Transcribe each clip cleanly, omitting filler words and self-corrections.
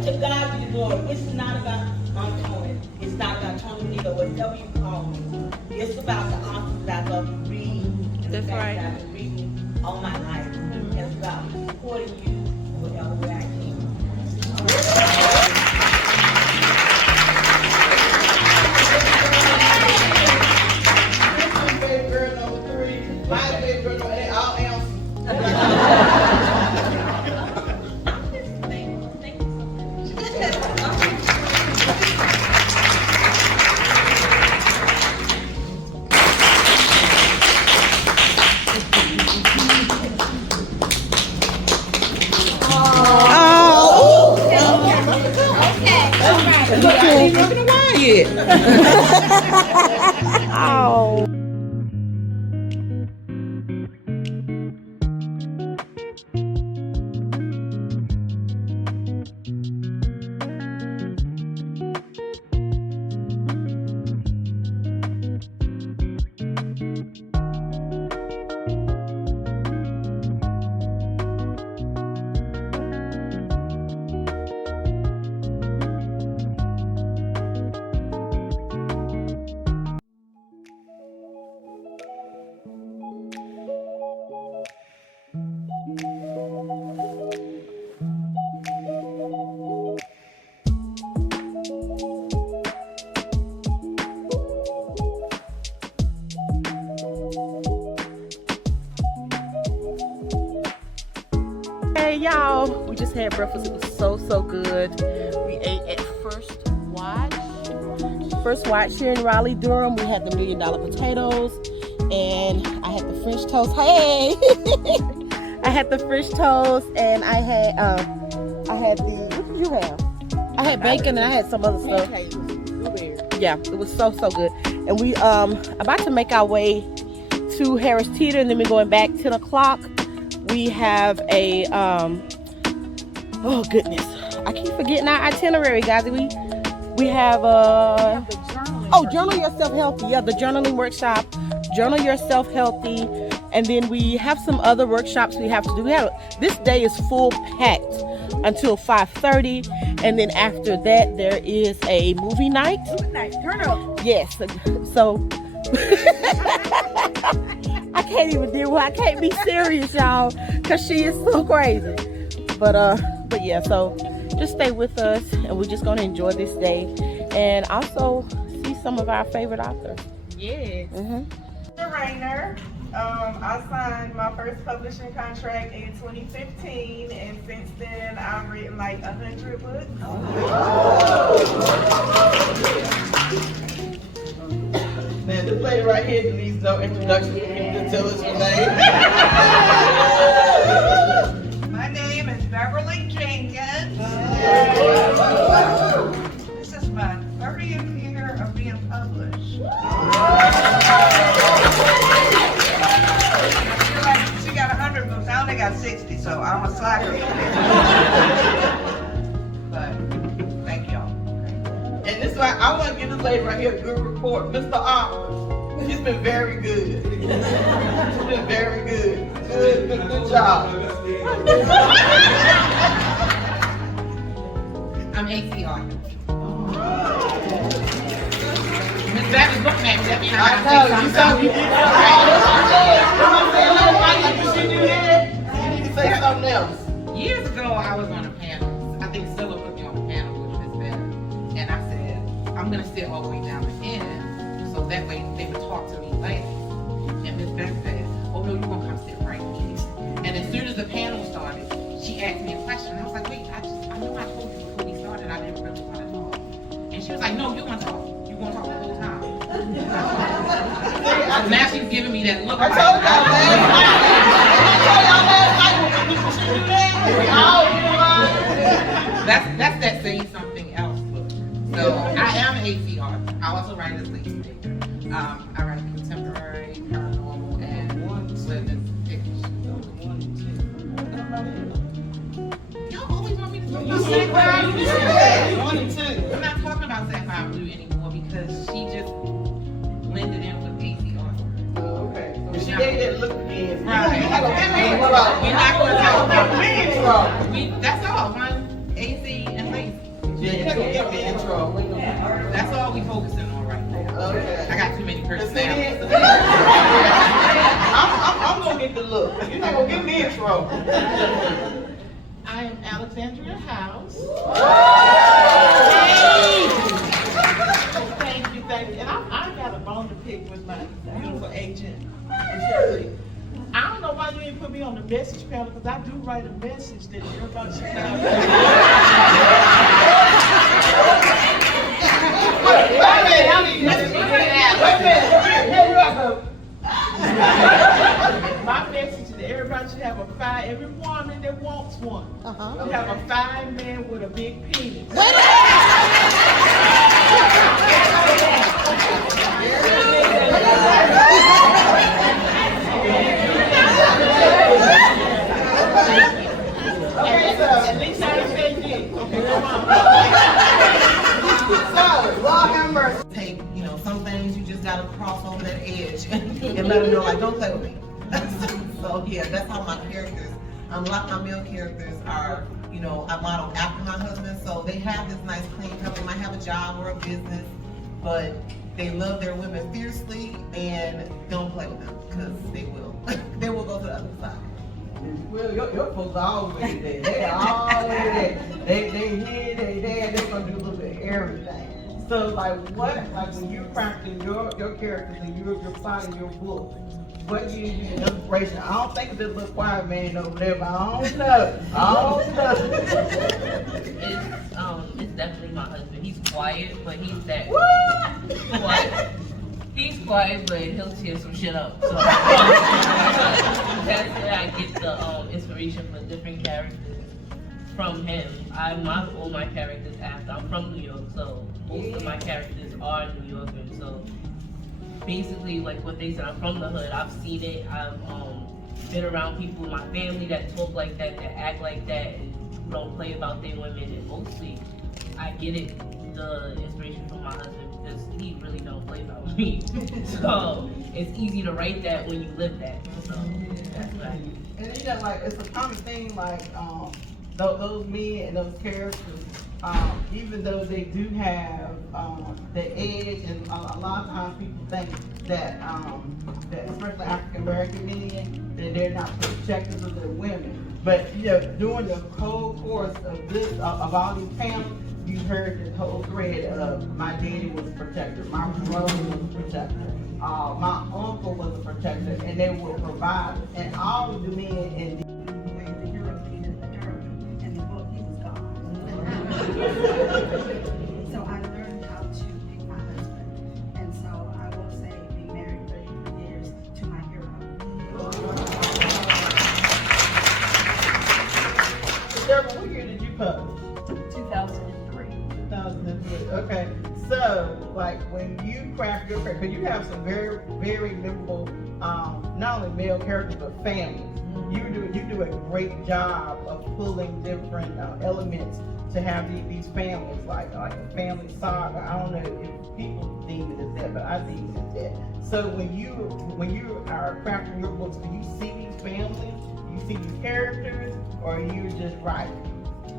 To God be the glory. It's not about Tony. It's not about Tony Nito, whatever you call me. It's about the authors that I love to read. That's right. That I've been reading all my life. And it's about supporting you whatever way I can. My favorite girl number 3. My favorite girl number 8. All else. Oh. Hey y'all, we just had breakfast. It was so good. We ate at First Watch here in Raleigh, Durham. We had the $1 million potatoes, and I had the French toast. Hey, I had the French toast, and I had the, what did you have? I had bacon, and I had some other stuff. Yeah, it was so good. And we about to make our way to Harris Teeter, and then we're going back 10 o'clock. We have a oh goodness, I keep forgetting our itinerary, guys. We have Journal Yourself Healthy. Yeah, the journaling workshop, Journal Yourself Healthy, and then we have some other workshops we have to do. This day is full packed until 5:30, and then after that there is a movie night. Turn up. Yes, so I can't even deal with. I can't be serious, y'all, cause she is so crazy. But yeah, so just stay with us, and we're just gonna enjoy this day, and also see some of our favorite authors. Yes. Rainer. I signed my first publishing contract in 2015, and since then I've written like 100 books. Man, this lady right here needs no introduction. You can just tell us her name. My name is Beverly Jenkins. This is my 30th year of being published. She got 100 books. I only got 60, so I'm a slacker. But thank y'all. And this is why I want to give this lady right here a good report. Mr. Author, It's been very good. It's been very good. Good job. I'm ACR. Miss Babbitt's book match. That means I know, you gotta said you did. You need to say something else. Years ago, I was on a panel. I think Scylla put me on a panel with Miss Babbitt. And I said, I'm going to sit all the way down the end. So that way they would talk to me later. And Miss Babbitt said, oh no, you're going to come sit right here. And as soon as the panel started, she asked me a question. And I was like, wait, I know I told you before we started, I didn't really want to talk. And she was like, no, you're going to talk. You're going to talk the whole time. So now she's giving me that look. I told y'all last night. That's that saying something else look. So I am an ACR. I also write as Lady Baker. I write contemporary, paranormal, and women's fiction. Y'all always want me to talk about Sapphire Blue. I'm not talking about Sapphire Blue anymore because she just blended in with ACR. Okay. So she gave that look again. Right. We're not going to talk about it. That's all. One AC and lazy. Yeah, you're not gonna get me in trouble. That's all we focusing on right now. Okay. I got too many personalities. I'm gonna get the look. You're not gonna get me in trouble. I am Alexandria House. Thank you. And I got a bone to pick with my beautiful agent. I don't know why you didn't put me on the message panel because I do write a message that everybody should have. My message is that everybody should have a fine, every woman that wants one. You have a fine man with a big penis. At least I didn't say dick. Okay, come on. So, Lord have mercy. Take, some things you just gotta cross over that edge and let them know, like, don't play with me. So yeah, that's how my characters, a lot of my male characters are, I model after my husband, so they have this nice clean cut. They might have a job or a business, but they love their women fiercely and don't play with them, because they will. They will go to the other side. Well, your folks are always there. They are always there. They here, they there, they're gonna do a little bit of everything. So like when you're crafting your characters and you're plotting your book, what do you use as inspiration? I don't think of this little quiet man over there, but I don't know. It's definitely my husband. He's quiet, but he's that What? quiet. He's quiet, but he'll tear some shit up. So that's where I get the inspiration for different characters from him. I model all my characters after. I'm from New York, so most of my characters are New Yorkers. So basically, like what they said, I'm from the hood. I've seen it. I've been around people in my family that talk like that act like that, and who don't play about their women. And mostly, I get the inspiration from my husband because he really don't play about me. So it's easy to write that when you live that. So that's what I do. And it's a common thing, those men and those characters, even though they do have the edge, and a lot of times people think that especially African American men, that they're not protectors of their women. But during the whole course of all these panels, you heard the whole thread of my daddy was a protector, my brother was a protector, my uncle was a protector, and they were providers. And all of the men in the So I learned how to pick my husband, and so I will say being married 33 years to my hero. Deborah, what year did you publish? 2003. 2003. Okay. So, when you craft your character, because you have some very, very memorable, not only male characters but families. You do a great job of pulling different elements to have these families, like a family saga. I don't know if people deem it as that, but I deem it as that. So when you are crafting your books, do you see these families? Do you see these characters, or are you just writing?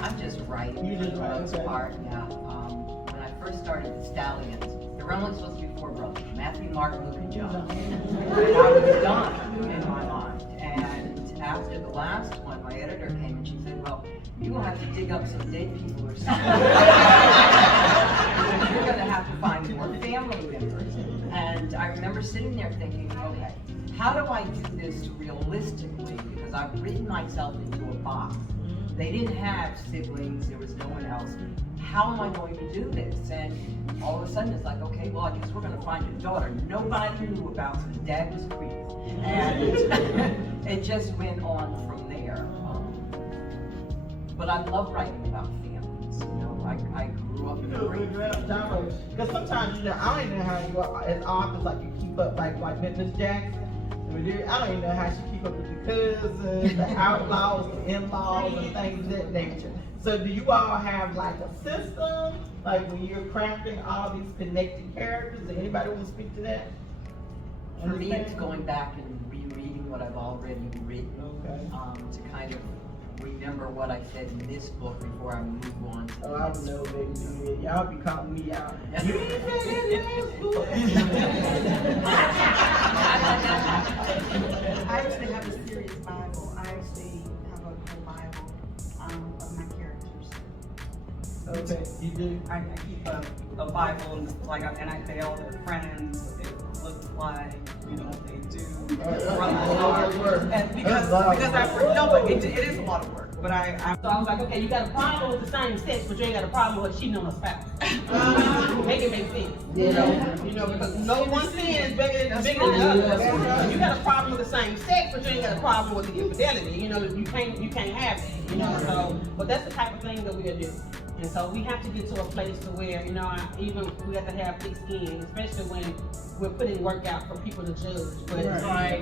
I'm just writing. You just for the write, most okay. part, yeah. When I first started the Stallions, there were only supposed to be 4 brothers: Matthew, Mark, Luke, and John. And I was done in my mind. And after the last one, my editor came and she said, "Well, you will have to dig up some dead people or something. You're going to have to find more family members." And I remember sitting there thinking, okay, how do I do this realistically? Because I've written myself into a box. They didn't have siblings, there was no one else. How am I going to do this? And all of a sudden it's like, okay, well, I guess we're going to find your daughter. Nobody knew about her. Dad was creepy. And it just went on from there. But I love writing about families. You know, I grew up in a great family. Because sometimes, I don't even know how you are as authors, like you keep up, like Miss Jackson. I don't even know how she keep up with the cousins, the outlaws, the in-laws, and things of that nature. So do you all have like a system, like when you're crafting all these connected characters? Does anybody want to speak to that? For me, it's going back and rereading what I've already written, to kind of remember what I said in this book before I move on. Oh, I don't know, baby. Y'all be calling me out. You ain't said I actually have a serious Bible. I actually have a whole Bible of my characters. Okay, you do? I keep a Bible, and I say all their friends, what they look like, what they do. And because but it is a lot of work. But So I was like, okay, you got a problem with the same sex, but you ain't got a problem with cheating on a spouse. Make it make sense. You know, because no one sin is bigger than the other. You got a problem with the same sex, but you ain't got a problem with the infidelity. You know, you can't have that. You know, so but that's the type of thing that we'll do. And so we have to get to a place to where, even we have to have thick skin, especially when we're putting work out for people to judge. But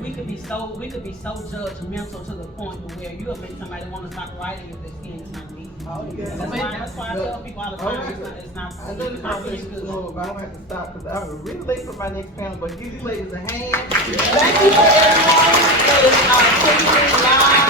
we could be so judgmental to the point where you'll make somebody want to stop writing if their skin is not neat. That's why I tell people all the time it's not I know this conversation is slow, but I'm going to have to stop because I'm really late for my next panel. But give you ladies a hand. Thank you for everyone that is tuning in live.